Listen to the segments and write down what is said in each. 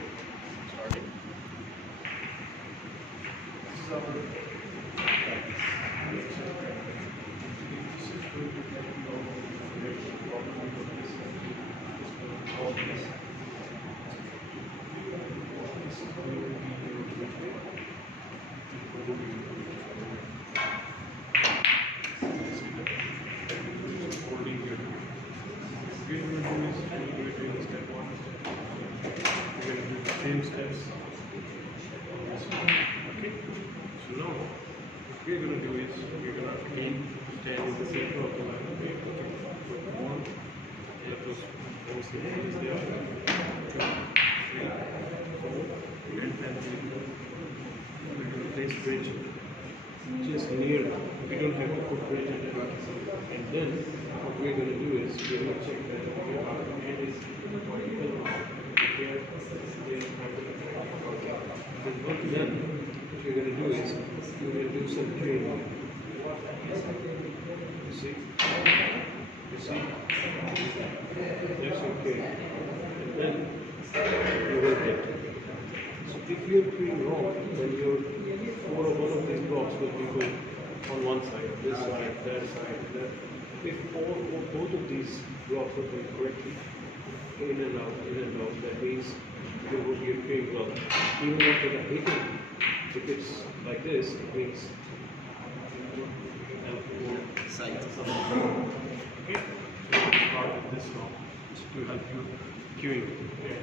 Okay, starting. This is our same steps. Okay, so now what we're going to do is we're going to again stand in the center of the line. Okay, one, those hands there, 2, 3, 4, and then we're going to place bridge just near. We don't have to put bridge at the back. And then what we're going to do is we're going to check that your hand is here, then what you're going to do is you're going to do some training. You see? You see? That's okay. And then you will get. So if you're doing wrong, then your one of these blocks will be going on one side, this side, that side, that. If both of these blocks are going correctly, in and out, that means you will be doing well. Even after the hitting, if it's like this, it means Side. Okay, so we'll start with this now to help you cueing. Okay.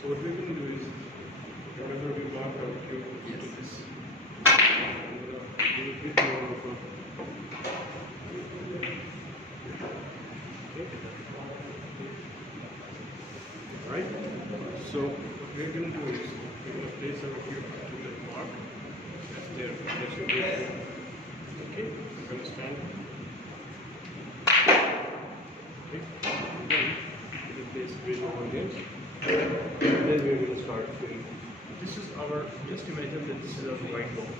So what we're going to do is, remember we marked our cue to this. Do a bit more of a. Okay. Right? So what we're going to do is we're going to place our cue to that mark. That's there. That's your cue. Okay. We're going to stand. Okay. And then we're going to place bridge over here. And then we're going to start filling. This is our. Just imagine that this is our white ball.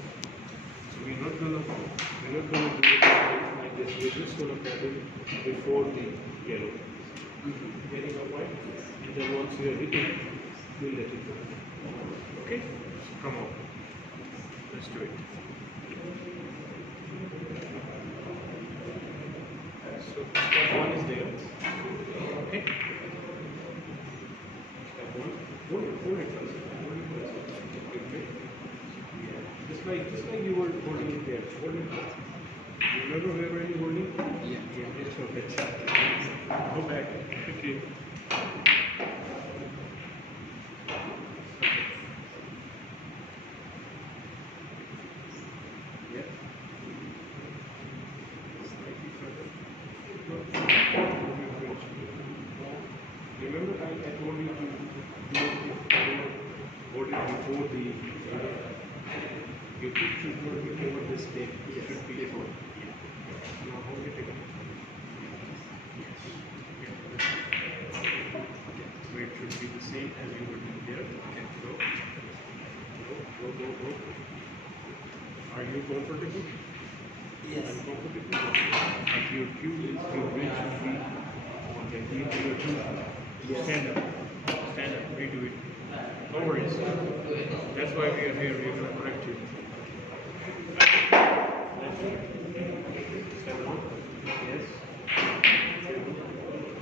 So we're not going to do it like this. We're just going to put it before the yellow. Getting a white, and then once you are hitting, we'll let it go. Okay? So come on. Let's do it. So step 1 is there. Okay? Step 1. Hold it first. Okay. Just like you were holding it there. Hold it first. Remember where were you holding? Yeah. It's okay. Go back. Okay. Yeah. Slightly further. Remember I told you to do it hold it before the your feet should not be over this tape. It should be before. Now hold it again. Where it should be the same as you were doing there. Okay, go. Are you comfortable? Yes. Uncomfortable? But your cue is your bridge should be okay. Your cue. Stand up. Redo it. No worries. That's why we are here. We are going to correct you. 7.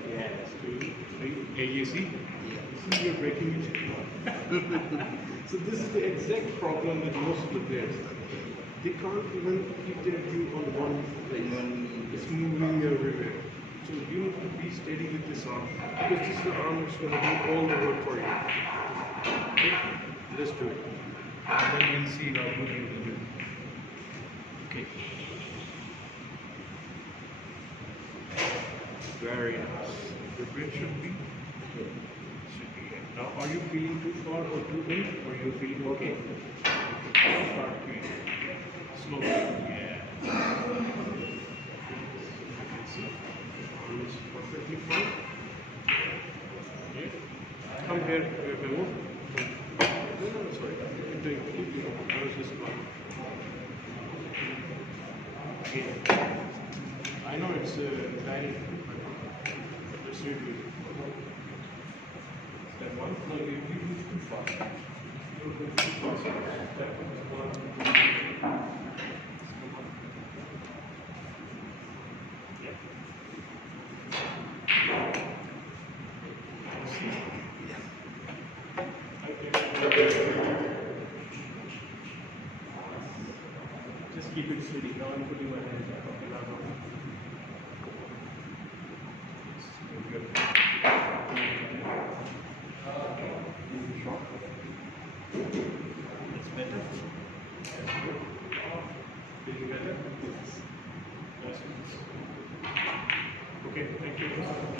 Yes. 2, 3. Okay, you see? See, you're breaking it. So this is the exact problem with most of the players. They can't even keep their view on one place. It's moving everywhere. So you need to be steady with this arm, because this is the arm that's going to do all the work for you. Okay? Let's do it. And then we'll see how good you will do. Okay. Very nice. The bridge should be here. Now, are you feeling too far or too in, or are you feeling okay? Start feeling. Slowly. Yeah. It's perfectly fine. Okay. Come here, Memo. No, sorry. Keep doing. I was just wrong. Okay. I know it's tiring, but let's do it. Step one. No, you move too fast. You're going too fast. Step one. Yeah. Okay. Just keep it steady. Now I'm putting my hands up. Okay, now. Good. It's better. Feeling better? Yes. Okay, thank you.